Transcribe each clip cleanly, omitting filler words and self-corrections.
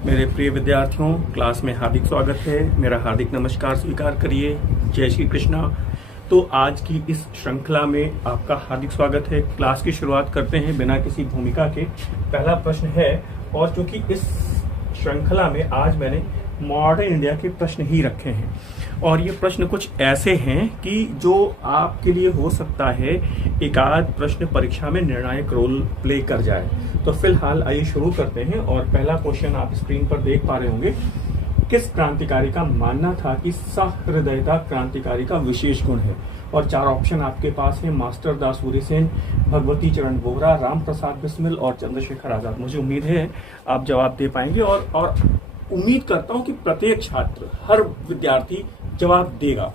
मेरे प्रिय विद्यार्थियों, क्लास में हार्दिक स्वागत है। मेरा हार्दिक नमस्कार स्वीकार करिए। जय श्री कृष्णा। तो आज की इस श्रृंखला में आपका हार्दिक स्वागत है। क्लास की शुरुआत करते हैं बिना किसी भूमिका के। पहला प्रश्न है, और चूंकि इस श्रृंखला में आज मैंने मॉडर्न इंडिया के प्रश्न ही रखे हैं, और ये प्रश्न कुछ ऐसे हैं कि जो आपके लिए हो सकता है एक आध प्रश्न परीक्षा में निर्णायक रोल प्ले कर जाए। तो फिलहाल आइए शुरू करते हैं। और पहला क्वेश्चन आप स्क्रीन पर देख पा रहे होंगे। किस क्रांतिकारी का मानना था कि सहृदयता क्रांतिकारी का विशेष गुण है? और चार ऑप्शन आपके पास हैं: मास्टर दास सूर्यसेन, भगवती चरण बोहरा, राम प्रसाद बिस्मिल और चंद्रशेखर आजाद। मुझे उम्मीद है आप जवाब दे पाएंगे, और उम्मीद करता हूं कि प्रत्येक छात्र, हर विद्यार्थी जवाब देगा।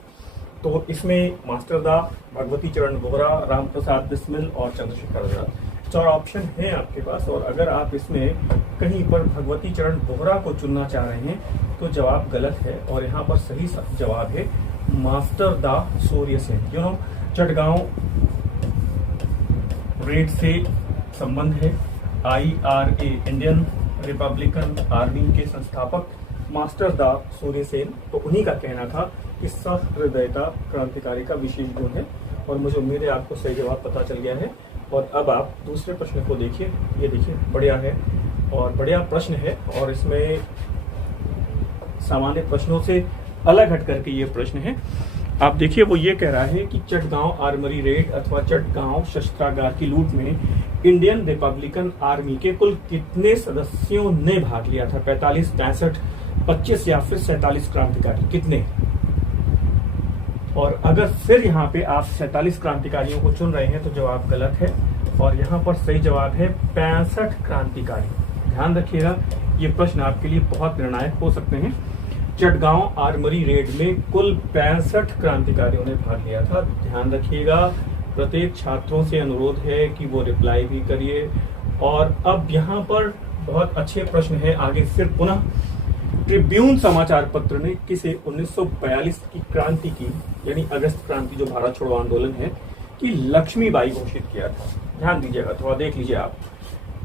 तो इसमें मास्टर दा, भगवती चरण बोहरा, राम प्रसाद बिस्मिल और चंद्रशेखर आजाद चार ऑप्शन हैं आपके पास। और अगर आप इसमें कहीं पर भगवती चरण बोहरा को चुनना चाह रहे हैं तो जवाब गलत है, और यहाँ पर सही जवाब है मास्टर दा सूर्यसेन। चटगांव रेड से संबंध है। IRA इंडियन रिपब्लिकन आर्मी के संस्थापक मास्टर दा सूर्यसेन, तो उन्हीं का कहना था कि सहृदयता क्रांतिकारी का विशेष गुण है। और मुझे उम्मीद है आपको सही जवाब पता चल गया है। और अब आप दूसरे प्रश्न को देखिए। ये देखिए, बढ़िया है और बढ़िया प्रश्न है, और इसमें सामान्य प्रश्नों से अलग हट करके ये प्रश्न है। आप देखिए, वो ये कह रहा है कि चटगांव आर्मरी रेड अथवा चटगांव शस्त्रागार की लूट में इंडियन रिपब्लिकन आर्मी के कुल कितने सदस्यों ने भाग लिया था? 45, 65, 25 या फिर 47 क्रांतिकारी? कितने? और अगर फिर यहाँ पे आप 47 क्रांतिकारियों को चुन रहे हैं तो जवाब गलत है, और यहाँ पर सही जवाब है 65 क्रांतिकारी। ध्यान रखिएगा, ये प्रश्न आपके लिए बहुत निर्णायक हो सकते हैं। चटगांव आर्मरी रेड में कुल 65 क्रांतिकारियों ने भाग लिया था। ध्यान रखिएगा, प्रत्येक छात्रों से अनुरोध है कि वो रिप्लाई भी करिए। और अब यहाँ पर बहुत अच्छे प्रश्न है आगे। फिर पुनः ट्रिब्यून समाचार पत्र ने किसे 1942 की क्रांति की, यानी अगस्त क्रांति जो भारत छोड़ो आंदोलन है, कि लक्ष्मीबाई घोषित किया था? ध्यान दीजिएगा, थोड़ा देख लीजिए आप।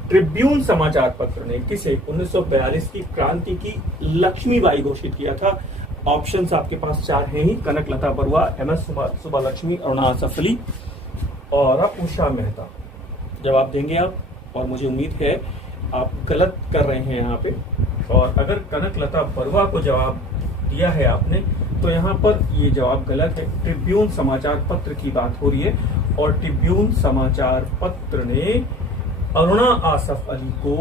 ट्रिब्यून समाचार पत्र ने किसे 1942 की क्रांति की लक्ष्मीबाई घोषित किया था? ऑप्शंस आपके पास चार हैं ही: कनकलता बरुआ, MS सुब्बालक्ष्मी, अरुणा आसफ अली और उषा मेहता। जवाब देंगे आप? और मुझे उम्मीद है आप गलत कर रहे हैं यहाँ पे। और अगर कनकलता बरुआ को जवाब दिया है आपने तो यहाँ पर ये जवाब गलत है। ट्रिब्यून समाचार पत्र की बात हो रही है, और ट्रिब्यून समाचार पत्र ने अरुणा आसफ अली को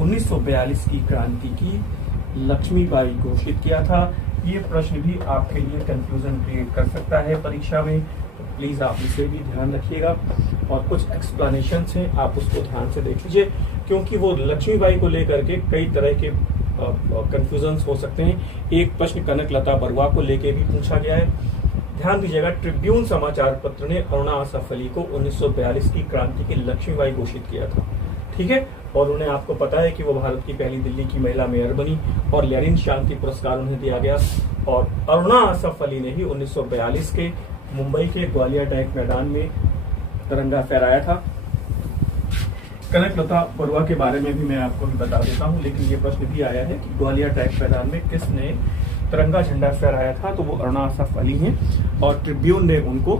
1942 की क्रांति की लक्ष्मीबाई घोषित किया था। ये प्रश्न भी आपके लिए कंफ्यूजन क्रिएट कर सकता है परीक्षा में, तो प्लीज आप इसे भी ध्यान रखिएगा। और कुछ एक्सप्लेनेशंस हैं, आप उसको ध्यान से देख लीजिए, क्योंकि वो लक्ष्मीबाई को लेकर के कई तरह के कंफ्यूजन्स हो सकते हैं। एक प्रश्न कनकलता बरुआ को लेके भी पूछा गया है। ध्यान दीजिएगा, ट्रिब्यून समाचार पत्र ने अरुणा आसफ अली को 1942 की क्रांति की लक्ष्मीबाई घोषित किया था। ठीक है, और उन्हें आपको पता है कि वो भारत की पहली दिल्ली की महिला मेयर बनी, और लेनिन शांति पुरस्कार उन्हें दिया गया। और अरुणा आसफ अली ने ही 1942 के मुंबई के ग्वालियर टैंक मैदान में तिरंगा फहराया था। कनकलता बरुआ के बारे में भी मैं आपको भी बता देता हूं, लेकिन ये प्रश्न भी आया है कि ग्वालियर टैंक मैदान में किसने तिरंगा झंडा फहराया था, तो वो अरुणा आसफ अली हैं। और ट्रिब्यून ने उनको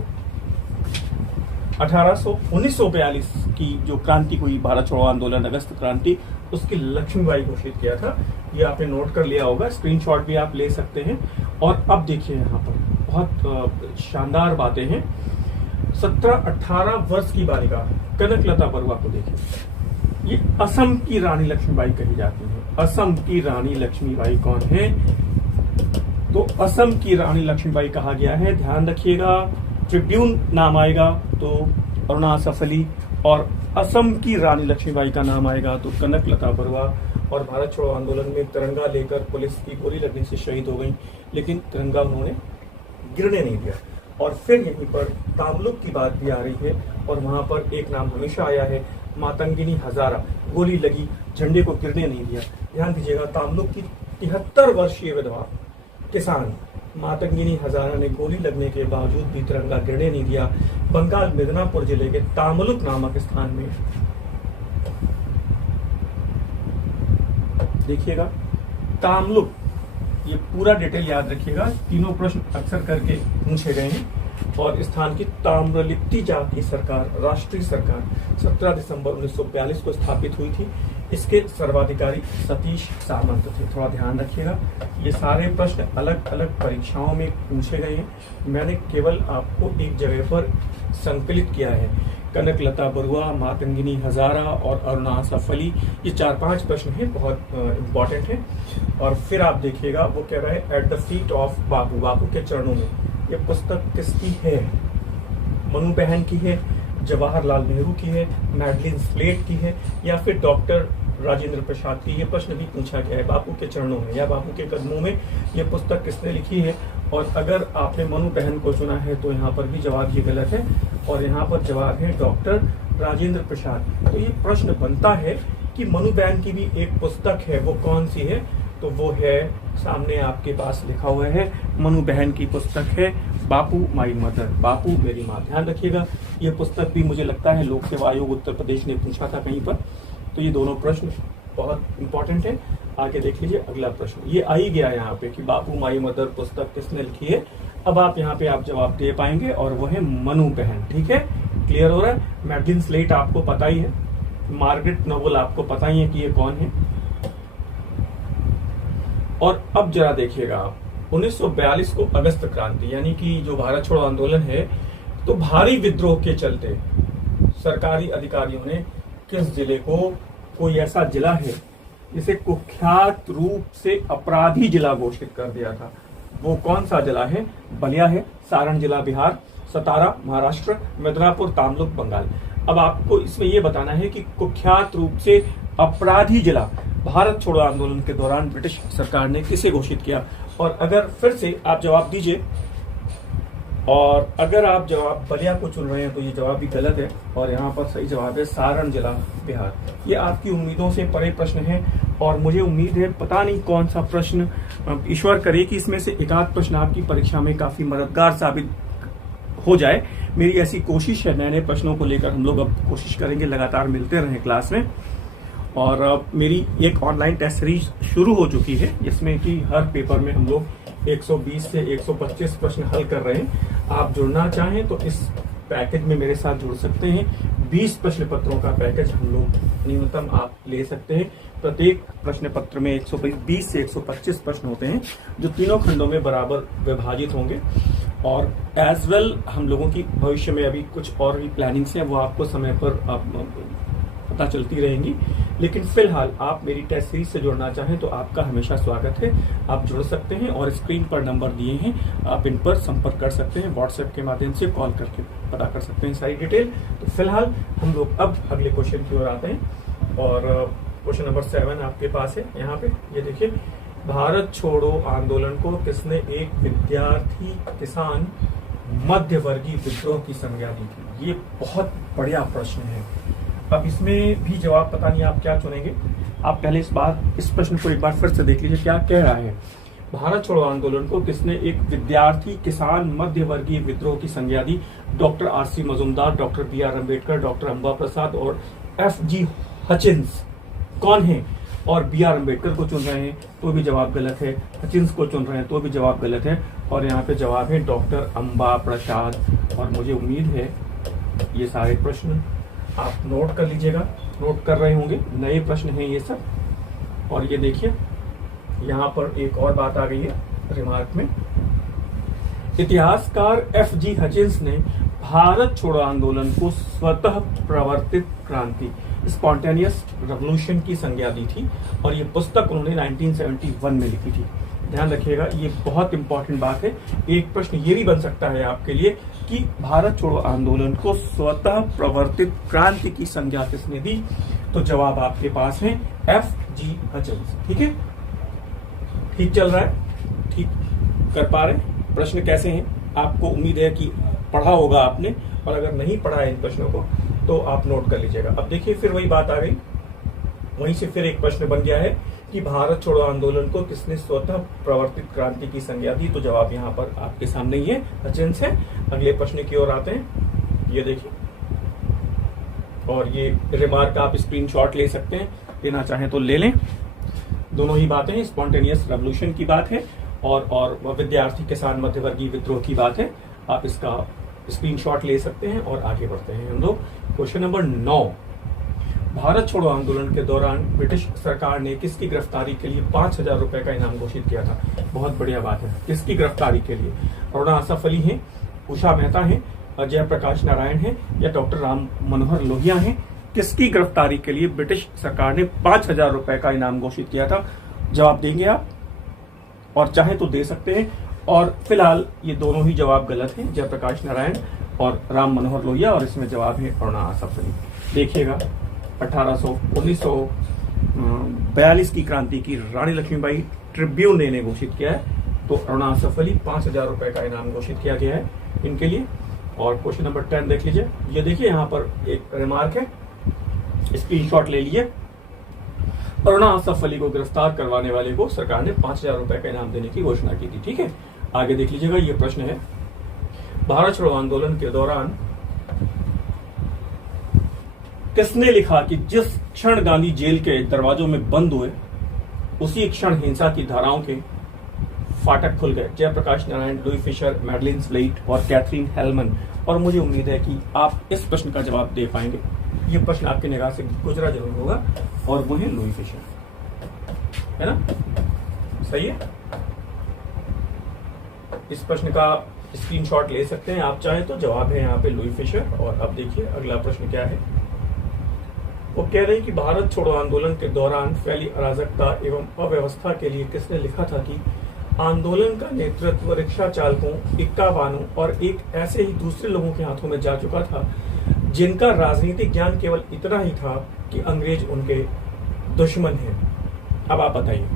1942 की जो क्रांति हुई, भारत छोड़ो आंदोलन, अगस्त क्रांति, उसकी लक्ष्मीबाई घोषित किया था। ये आपने नोट कर लिया होगा, स्क्रीनशॉट भी आप ले सकते हैं। और अब देखिए, यहाँ पर बहुत शानदार बातें हैं। 17-18 वर्ष की बालिका कनकलता बरुआ को देखिए, ये असम की रानी लक्ष्मीबाई कही जाती है। असम की रानी लक्ष्मीबाई कौन है? तो असम की रानी लक्ष्मीबाई कहा गया है। ध्यान रखिएगा, ट्रिब्यून नाम आएगा तो अरुणा आसफ अली, और असम की रानी लक्ष्मीबाई का नाम आएगा तो कनकलता बरुआ। और भारत छोड़ो आंदोलन में तिरंगा लेकर पुलिस की गोली लगने से शहीद हो गई, लेकिन तिरंगा उन्होंने गिरने नहीं दिया। और फिर यहीं पर तामलुक की बात भी आ रही है, और वहां पर एक नाम हमेशा आया है, मातंगिनी हजारा। गोली लगी, झंडे को गिरने नहीं दिया। ध्यान दीजिएगा, तामलुक की 73 वर्षीय विधवा किसान मातंगिनी हजारा ने गोली लगने के बावजूद भी तिरंगा गिरने नहीं दिया। बंगाल मिदनापुर जिले के तामलुक नामक स्थान में देखिएगा तामलुक, ये पूरा डिटेल याद रखिएगा, तीनों प्रश्न अक्सर करके पूछे गए हैं। और स्थान की ताम्रलिप्ति जाति सरकार, राष्ट्रीय सरकार 17 दिसंबर 1942 को स्थापित हुई थी। इसके सर्वाधिकारी सतीश सामंत थे। थोड़ा ध्यान रखिएगा, ये सारे प्रश्न अलग अलग परीक्षाओं में पूछे गए हैं। मैंने केवल आपको एक जगह पर संकलित किया है। कनकलता बरुआ, मातंगिनी हजारा और अरुणा सफली, ये 4-5 प्रश्न हैं, बहुत इंपॉर्टेंट हैं। और फिर आप देखिएगा वो कह रहा है एट द फीट ऑफ बापू, बापू के चरणों में। ये पुस्तक किसकी है? मनु बहन की है, जवाहरलाल नेहरू की है, मैडलिन स्लेट की है, या फिर डॉक्टर राजेंद्र प्रसाद की? ये प्रश्न भी पूछा गया है। बापू के चरणों में या बापू के कदमों में ये पुस्तक किसने लिखी है? और अगर आपने मनु बहन को चुना है तो यहाँ पर भी जवाब ये गलत है, और यहाँ पर जवाब है डॉक्टर राजेंद्र प्रसाद। तो ये प्रश्न बनता है कि मनु बहन की भी एक पुस्तक है, वो कौन सी है? तो वो है, सामने आपके पास लिखा हुआ है, मनु बहन की पुस्तक है बापू माई मदर, बापू मेरी माँ। ध्यान रखिएगा, ये पुस्तक भी मुझे लगता है लोक सेवा आयोग उत्तर प्रदेश ने पूछा था कहीं पर। तो ये दोनों प्रश्न बहुत इंपॉर्टेंट है। आगे देख लीजिए अगला प्रश्न, ये आ ही गया यहाँ पे कि बापू माई मदर पुस्तक किसने लिखी है। अब आप यहाँ पे आप जवाब दे पाएंगे, और वो है मनु बहन। ठीक है, क्लियर हो रहा है? मैडलिन स्लेट आपको पता ही है, मार्गरेट नोबल आपको पता ही है कि ये कौन है। और अब जरा देखिएगा आप 1942 को अगस्त क्रांति, यानी कि जो भारत छोड़ो आंदोलन है, तो भारी विद्रोह के चलते सरकारी अधिकारियों ने किस जिले को, कोई ऐसा जिला है जिसे कुख्यात रूप से अपराधी जिला घोषित कर दिया था। वो कौन सा जिला है? बलिया है, सारण जिला बिहार, सतारा महाराष्ट्र, मिदनापुर तामलुक बंगाल। अब आपको इसमें यह बताना है कि कुख्यात रूप से अपराधी जिला भारत छोड़ो आंदोलन के दौरान ब्रिटिश सरकार ने किसे घोषित किया। और अगर फिर से आप जवाब दीजिए, और अगर आप जवाब बलिया को चुन रहे हैं तो ये जवाब भी गलत है, और यहाँ पर सही जवाब है सारण जिला बिहार। ये आपकी उम्मीदों से परे प्रश्न है, और मुझे उम्मीद है पता नहीं कौन सा प्रश्न, ईश्वर करे कि इसमें से एक आध प्रश्न आपकी परीक्षा में काफी मददगार साबित हो जाए। मेरी ऐसी कोशिश है, नए नए प्रश्नों को लेकर हम लोग अब कोशिश करेंगे लगातार मिलते रहें क्लास में। और मेरी एक ऑनलाइन टेस्ट सीरीज शुरू हो चुकी है, जिसमें कि हर पेपर में हम लोग 120 से 125 प्रश्न हल कर रहे हैं। आप जुड़ना चाहें तो इस पैकेज में मेरे साथ जुड़ सकते हैं। 20 प्रश्न पत्रों का पैकेज हम लोग न्यूनतम आप ले सकते हैं। प्रत्येक प्रश्न पत्र में 120 से 125 प्रश्न होते हैं, जो तीनों खंडों में बराबर विभाजित होंगे। और एज वेल हम लोगों की भविष्य में अभी कुछ और भी प्लानिंग्स हैं, वो आपको समय पर पता चलती रहेंगी। लेकिन फिलहाल आप मेरी टेस्ट सीरीज से जुड़ना चाहें तो आपका हमेशा स्वागत है। आप जुड़ सकते हैं, और स्क्रीन पर नंबर दिए हैं, आप इन पर संपर्क कर सकते हैं। व्हाट्सएप के माध्यम से कॉल करके पता कर सकते हैं सारी डिटेल। तो फिलहाल हम लोग अब अगले क्वेश्चन की ओर आते हैं, और क्वेश्चन नंबर 7 आपके पास है। यहाँ पे ये देखिए, भारत छोड़ो आंदोलन को किसने एक विद्यार्थी किसान मध्यवर्गीय विद्रोह की संज्ञा दी थी? ये बहुत बढ़िया प्रश्न है। अब इसमें भी जवाब पता नहीं आप क्या चुनेंगे। आप पहले इस प्रश्न को एक बार फिर से देख लीजिए, क्या कह रहा है। भारत छोड़ो आंदोलन को किसने एक विद्यार्थी किसान मध्यवर्गीय विद्रोह की संज्ञा दी? Doctor RC. Majumdar, doctor B R. Ambedkar, doctor Amba Prasad और F.G. हचिंस। कौन है? और बी.आर. अम्बेडकर को चुन रहे हैं तो भी जवाब गलत है, हचिंस को चुन रहे हैं तो भी जवाब गलत है, और यहाँ पे जवाब है डॉक्टर अम्बा प्रसाद। और मुझे उम्मीद है ये सारे प्रश्न आप नोट कर लीजिएगा, नोट कर रहे होंगे, नए प्रश्न हैं ये सब। और ये देखिए, यहाँ पर एक और बात आ गई है रिमार्क में। इतिहासकार F.G. हचिंस ने भारत छोड़ो आंदोलन को स्वतः प्रवर्तित क्रांति, स्पॉन्टेनियस रेवोल्यूशन की संज्ञा दी थी, और ये पुस्तक उन्होंने 1971 में लिखी थी। ध्यान रखिएगा, ये बहुत इंपॉर्टेंट बात है। एक प्रश्न ये भी बन सकता है आपके लिए कि भारत छोड़ो आंदोलन को स्वतः प्रवर्तित क्रांति की संज्ञा किसने दी? तो जवाब आपके पास है F.G. हचिंस। ठीक है, ठीक चल रहा है, ठीक कर पा रहे हैं? प्रश्न कैसे हैं? आपको उम्मीद है कि पढ़ा होगा आपने, और अगर नहीं पढ़ा है इन प्रश्नों को तो आप नोट कर लीजिएगा। अब देखिए, फिर वही बात आ गई, वहीं से फिर एक प्रश्न बन गया है कि भारत छोड़ो आंदोलन को किसने स्वतः प्रवर्तित क्रांति की संज्ञा दी? तो जवाब यहाँ पर आपके सामने ही है, हचिंस है। अगले प्रश्न की ओर आते हैं, ये देखिए, और ये रिमार्क आप स्क्रीनशॉट ले सकते हैं, लेना चाहें तो ले लें। दोनों ही बातें, स्पॉन्टेनियस रेवोल्यूशन की बात है और विद्यार्थी किसान मध्यवर्गीय विद्रोह की बात है। आप इसका स्क्रीनशॉट ले सकते हैं और आगे बढ़ते हैं हम लोग। क्वेश्चन नंबर 9, भारत छोड़ो आंदोलन के दौरान ब्रिटिश सरकार ने किसकी गिरफ्तारी के लिए 5,000 रुपए का इनाम घोषित किया था? बहुत बढ़िया बात है। किसकी गिरफ्तारी के लिए? अरुणा आसफ अली हैं, उषा मेहता हैं, जय प्रकाश नारायण हैं या डॉक्टर राम मनोहर लोहिया हैं? किसकी गिरफ्तारी के लिए ब्रिटिश सरकार ने 5,000 रुपए का इनाम घोषित किया था? जवाब देंगे आप और चाहे तो दे सकते हैं। और फिलहाल ये दोनों ही जवाब गलत हैं, जयप्रकाश नारायण और राम मनोहर लोहिया, और इसमें जवाब है अरुणा आसफ अली। देखिएगा 1942 की क्रांति की रानी लक्ष्मीबाई ट्रिब्यून ने घोषित किया है, तो अरुणा आसफ अली 5,000 रुपए का इनाम घोषित किया गया है इनके लिए। और क्वेश्चन नंबर 10 देख लीजिए, ये देखिए यहाँ पर एक रिमार्क है, स्क्रीनशॉट ले लीजिए। अरुणा आसफ अली को गिरफ्तार करवाने वाले को सरकार ने 5,000 रुपए का इनाम देने की घोषणा की थी। ठीक है, आगे देख लीजिएगा, ये प्रश्न है, भारत छोड़ो आंदोलन के दौरान किसने लिखा कि जिस क्षण गांधी जेल के दरवाजों में बंद हुए उसी क्षण हिंसा की धाराओं के फाटक खुल गए? Jayaprakash Narayan, Louis Fischer, Madeleine Slade और कैथरीन हेलमन। और मुझे उम्मीद है कि आप इस प्रश्न का जवाब दे पाएंगे। ये प्रश्न आपकी निगाह से गुजरा जरूर होगा, और वो है लुई फिशर, है ना? सही है। इस प्रश्न का स्क्रीनशॉट ले सकते हैं आप चाहें तो। जवाब है यहाँ पे लुई फिशर। और अब देखिए अगला प्रश्न क्या है। वो कह रहे हैं कि भारत छोड़ो आंदोलन के दौरान फैली अराजकता एवं अव्यवस्था के लिए किसने लिखा था कि आंदोलन का नेतृत्व रिक्शा चालकों, इक्का वालों और एक ऐसे ही दूसरे लोगों के हाथों में जा चुका था जिनका राजनीतिक ज्ञान केवल इतना ही था कि अंग्रेज उनके दुश्मन हैं। अब आप बताइए,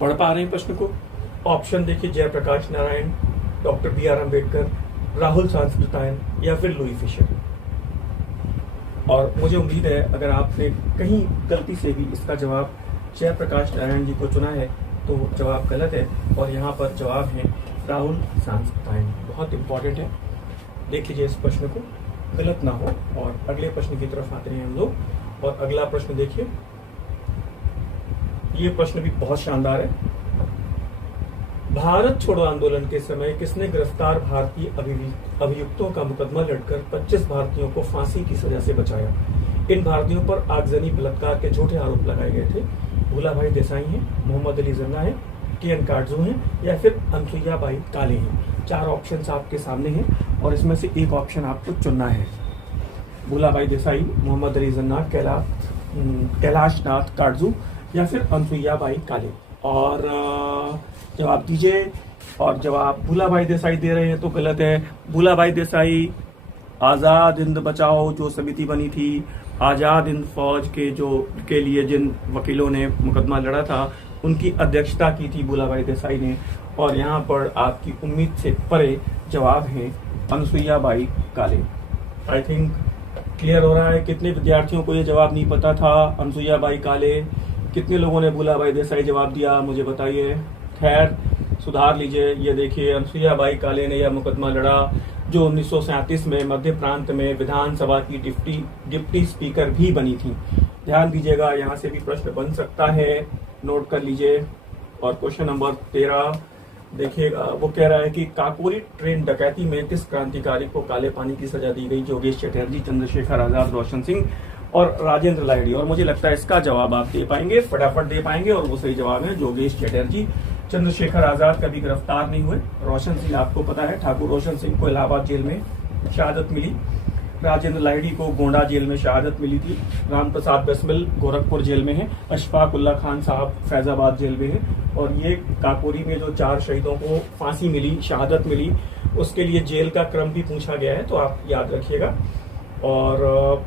पढ़ पा रहे हैं प्रश्न को? ऑप्शन देखिए, Jayaprakash Narayan, doctor B R Ambedkar, Rahul Sankrityayan या फिर लुई फिशर। और मुझे उम्मीद है अगर आपने कहीं गलती से भी इसका जवाब जयप्रकाश नारायण जी को चुना है तो जवाब गलत है, और यहाँ पर जवाब है राहुल सांस्कृतायन। बहुत इंपॉर्टेंट है, देख लीजिए इस प्रश्न को, गलत ना हो। और अगले प्रश्न की तरफ आते हैं हम लोग। और अगला प्रश्न देखिए, ये प्रश्न भी बहुत शानदार है। भारत छोड़ो आंदोलन के समय किसने गिरफ्तार भारतीय अभियुक्तों का मुकदमा लड़कर 25 भारतीयों को फांसी की सजा से बचाया? इन भारतीयों पर आगजनी, बलात्कार के झूठे आरोप लगाए गए थे। भूलाभाई देसाई हैं, मोहम्मद अली जिन्ना है, टी.एन. काटजू हैं या फिर अनसुईया बाई काले हैं। 4 ऑप्शंस आपके सामने हैं और इसमें से एक ऑप्शन आपको चुनना है। भूलाभाई देसाई, मोहम्मद अली जिन्ना, कैलाश नाथ काटजू या फिर अनसुईया बाई काले। और जवाब दीजिए। और जवाब भूलाभाई देसाई दे रहे हैं तो गलत है। भूलाभाई देसाई आजाद हिंद बचाओ जो समिति बनी थी, आजाद हिंद फौज के लिए जिन वकीलों ने मुकदमा लड़ा था उनकी अध्यक्षता की थी भूलाभाई देसाई ने। और यहाँ पर आपकी उम्मीद से परे जवाब है अनसुईया बाई काले। आई थिंक क्लियर हो रहा है। कितने विद्यार्थियों को ये जवाब नहीं पता था अनसुईया बाई काले? कितने लोगों ने भूलाभाई देसाई जवाब दिया मुझे बताइए। खैर सुधार लीजिए। ये देखिए अनसुईया बाई काले ने यह मुकदमा लड़ा जो 1937 में मध्य प्रांत में विधानसभा की डिप्टी स्पीकर भी बनी थी। ध्यान दीजिएगा, यहाँ से भी प्रश्न बन सकता है, नोट कर लीजिए। और क्वेश्चन नंबर 13 देखिएगा, वो कह रहा है कि काकोरी ट्रेन डकैती में किस क्रांतिकारी को काले पानी की सजा दी गई? योगेश चटर्जी, चंद्रशेखर आजाद, रोशन सिंह और राजेंद्र लाहिड़ी। और मुझे लगता है इसका जवाब आप दे पाएंगे, फटाफट दे पाएंगे, और वो सही जवाब है योगेश चटर्जी। चंद्रशेखर आजाद कभी गिरफ्तार नहीं हुए। रोशन सिंह आपको पता है, ठाकुर रोशन सिंह को इलाहाबाद जेल में शहादत मिली। राजेंद्र लाहिड़ी को गोंडा जेल में शहादत मिली थी। राम प्रसाद बिस्मिल गोरखपुर जेल में है। अशफाक उल्ला खान साहब फैजाबाद जेल में है। और ये काकोरी में जो 4 शहीदों को फांसी मिली, शहादत मिली, उसके लिए जेल का क्रम भी पूछा गया है, तो आप याद रखिएगा। और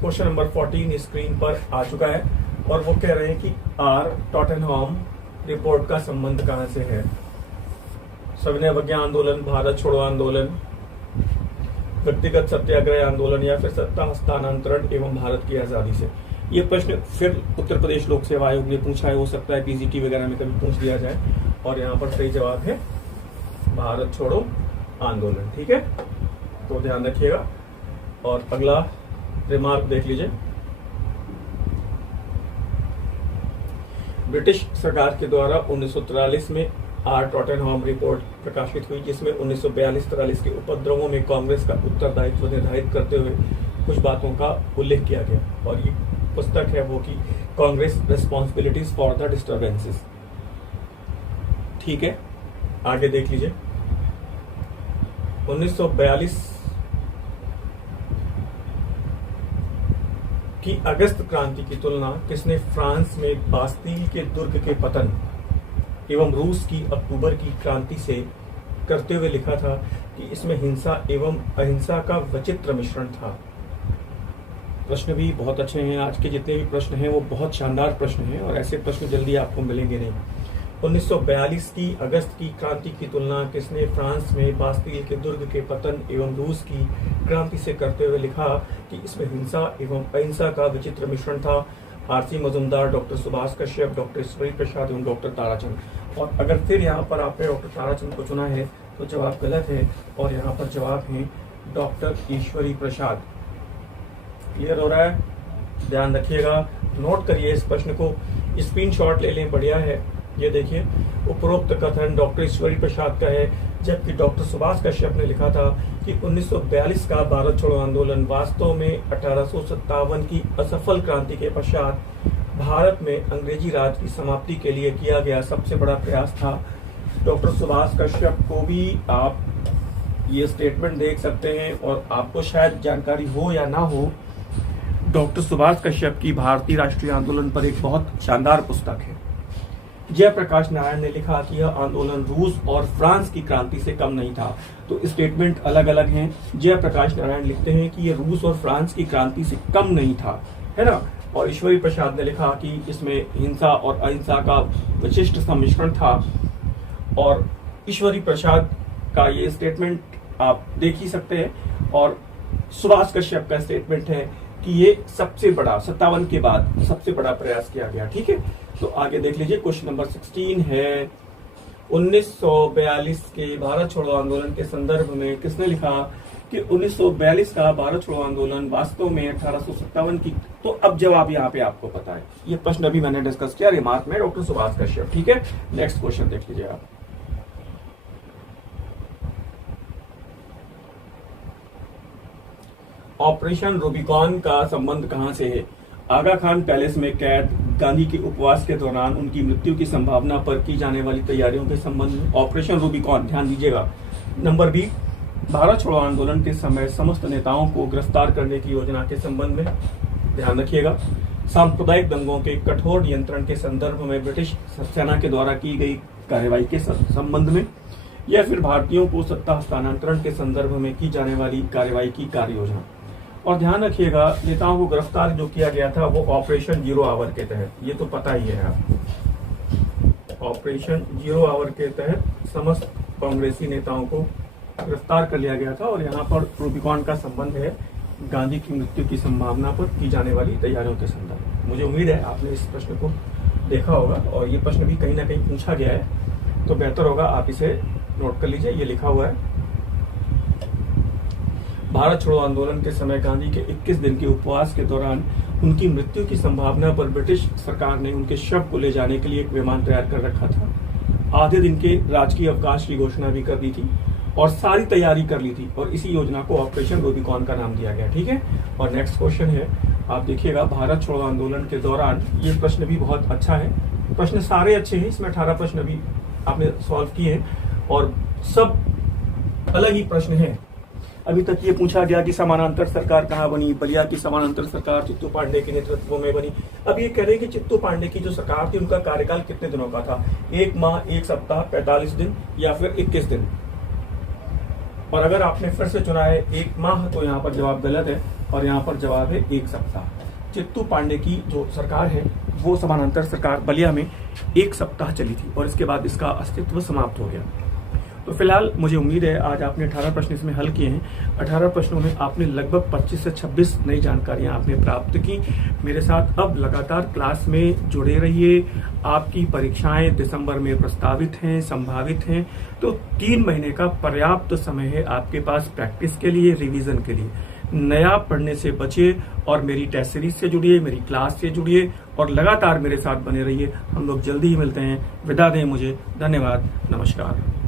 क्वेश्चन नंबर 14 स्क्रीन पर आ चुका है और वो कह रहे हैं कि आर टॉटेनहम रिपोर्ट का संबंध कहां से है? सविनय अवज्ञा आंदोलन, भारत छोड़ो आंदोलन, व्यक्तिगत सत्याग्रह आंदोलन या फिर सत्ता हस्तांतरण एवं भारत की आजादी से? ये प्रश्न फिर उत्तर प्रदेश लोक सेवा आयोग ने पूछा है, हो सकता है पीजीटी वगैरह में कभी पूछ लिया जाए। और यहाँ पर सही जवाब है भारत छोड़ो आंदोलन। ठीक है, तो ध्यान रखिएगा। और अगला रिमार्क देख लीजिए। ब्रिटिश सरकार के द्वारा 1943 में आर टॉटेनहम रिपोर्ट प्रकाशित हुई, जिसमें 1942-43 के उपद्रवों में कांग्रेस का उत्तरदायित्व निर्धारित करते हुए कुछ बातों का उल्लेख किया गया। और ये पुस्तक है वो कि Congress responsibilities for the disturbances. ठीक है, आगे देख लीजिए। 1942 की अगस्त क्रांति की तुलना किसने फ्रांस में बास्तील के दुर्ग के पतन एवं रूस की अक्टूबर की क्रांति से करते हुए लिखा था कि इसमें हिंसा एवं अहिंसा का विचित्र मिश्रण था। प्रश्न भी बहुत अच्छे हैं, आज के जितने भी प्रश्न हैं वो बहुत शानदार प्रश्न हैं और ऐसे प्रश्न जल्दी आपको मिलेंगे नहीं। 1942 की अगस्त की क्रांति की तुलना किसने फ्रांस में बास्तील के दुर्ग के पतन एवं रूस की क्रांति से करते हुए लिखा कि इसमें हिंसा एवं अहिंसा का विचित्र मिश्रण था? RC Majumdar, doctor Subhash Kashyap, doctor Ishwari Prasad एवं डॉक्टर ताराचंद। और अगर फिर यहाँ पर आपने डॉक्टर ताराचंद को चुना है तो जवाब गलत है और यहाँ पर जवाब है डॉक्टर ईश्वरी प्रसाद। क्लियर हो रहा है? ध्यान रखिएगा, नोट करिए इस प्रश्न को, स्क्रीनशॉट ले लें, बढ़िया है। ये देखिए, उपरोक्त कथन डॉक्टर ईश्वरी प्रसाद का है, जबकि डॉक्टर सुभाष कश्यप ने लिखा था कि 1942 का भारत छोड़ो आंदोलन वास्तव में 1857 की असफल क्रांति के पश्चात भारत में अंग्रेजी राज की समाप्ति के लिए किया गया सबसे बड़ा प्रयास था। डॉक्टर सुभाष कश्यप को भी आप ये स्टेटमेंट देख सकते हैं और आपको शायद जानकारी हो या ना हो, डॉक्टर सुभाष कश्यप की भारतीय राष्ट्रीय आंदोलन पर एक बहुत शानदार पुस्तक है। जयप्रकाश नारायण ने लिखा कि यह आंदोलन रूस और फ्रांस की क्रांति से कम नहीं था। तो स्टेटमेंट अलग अलग हैं। जयप्रकाष नारायण लिखते हैं कि यह रूस और फ्रांस की क्रांति से कम नहीं था, है ना। और ईश्वरी प्रसाद ने लिखा कि इसमें हिंसा और अहिंसा का विशिष्ट सम्मिश्रण था। और ईश्वरी प्रसाद का ये स्टेटमेंट आप देख ही सकते हैं और सुभाष कश्यप का स्टेटमेंट है कि ये सबसे बड़ा 57 के बाद सबसे बड़ा प्रयास किया गया। ठीक है, तो आगे देख लीजिए। क्वेश्चन नंबर 16 है, 1942 के भारत छोड़ो आंदोलन के संदर्भ में किसने लिखा कि 1942 का भारत छोड़ो आंदोलन वास्तव में 1857 की। तो अब जवाब यहाँ पे आपको पता है, ये प्रश्न अभी मैंने डिस्कस किया रिमार्क में, डॉक्टर सुभाष कश्यप। ठीक है, नेक्स्ट क्वेश्चन देख लीजिए आप। ऑपरेशन रूबिकॉन का संबंध कहां से है? आगा खान पैलेस में कैद, गांधी के उपवास के दौरान उनकी मृत्यु की संभावना पर की जाने वाली तैयारियों के संबंध में। ऑपरेशन रूबिकॉन, ध्यान दीजिएगा। नंबर बी, भारत छोड़ो आंदोलन के समय समस्त नेताओं को गिरफ्तार करने की योजना के संबंध में, ध्यान रखिएगा। सांप्रदायिक दंगों के कठोर नियंत्रण के संदर्भ में ब्रिटिश सेना के द्वारा की गई कार्रवाई के संबंध में, या फिर भारतीयों को सत्ता हस्तांतरण के संदर्भ में की जाने वाली कार्रवाई की कार्य योजना। और ध्यान रखिएगा, नेताओं को गिरफ्तार जो किया गया था वो ऑपरेशन 0 आवर के तहत, ये तो पता ही है आपको। ऑपरेशन 0 आवर के तहत समस्त कांग्रेसी नेताओं को गिरफ्तार कर लिया गया था। और यहाँ पर रूबिकॉन का संबंध है गांधी की मृत्यु की संभावना पर की जाने वाली तैयारियों के संदर्भ। मुझे उम्मीद है आपने इस प्रश्न को देखा होगा और ये प्रश्न भी कहीं ना कहीं पूछा गया है, तो बेहतर होगा आप इसे नोट कर लीजिए। ये लिखा हुआ है, भारत छोड़ो आंदोलन के समय गांधी के 21 दिन के उपवास के दौरान उनकी मृत्यु की संभावना पर ब्रिटिश सरकार ने उनके शव को ले जाने के लिए एक विमान तैयार कर रखा था। आधे दिन के राजकीय अवकाश की घोषणा भी कर दी थी और सारी तैयारी कर ली थी और इसी योजना को ऑपरेशन रूबिकॉन का नाम दिया गया। ठीक है, और नेक्स्ट क्वेश्चन है, आप देखिएगा, भारत छोड़ो आंदोलन के दौरान, ये प्रश्न भी बहुत अच्छा है। प्रश्न सारे अच्छे हैं, इसमें 18 प्रश्न अभी आपने सॉल्व किए हैं और सब अलग ही प्रश्न हैं। अभी तक ये पूछा गया कि समानांतर सरकार कहाँ बनी, बलिया की समानांतर सरकार चित्तू पांडे के नेतृत्व में बनी। अब ये कह रहे हैं कि चित्तू पांडे की जो सरकार थी उनका कार्यकाल कितने दिनों का था, 1 माह, 1 सप्ताह, 45 दिन या फिर 21 दिन। और अगर आपने फिर से चुना है 1 माह तो यहाँ पर जवाब गलत है और यहाँ पर जवाब है 1 सप्ताह। चित्तू पांडे की जो सरकार है वो समानांतर सरकार बलिया में 1 सप्ताह चली थी और इसके बाद इसका अस्तित्व समाप्त हो गया। तो फिलहाल मुझे उम्मीद है आज आपने 18 प्रश्न इसमें हल किए हैं। 18 प्रश्नों में आपने लगभग 25 से 26 नई जानकारियां आपने प्राप्त की। मेरे साथ अब लगातार क्लास में जुड़े रहिए। आपकी परीक्षाएं दिसंबर में प्रस्तावित हैं, संभावित हैं, तो 3 महीने का पर्याप्त समय है आपके पास प्रैक्टिस के लिए, रिवीजन के लिए। नया पढ़ने से बचिए और मेरी टेस्ट सीरीज से जुड़िए, मेरी क्लास से जुड़िए और लगातार मेरे साथ बने रहिए। हम लोग जल्दी ही मिलते हैं। विदा दें मुझे। धन्यवाद। नमस्कार।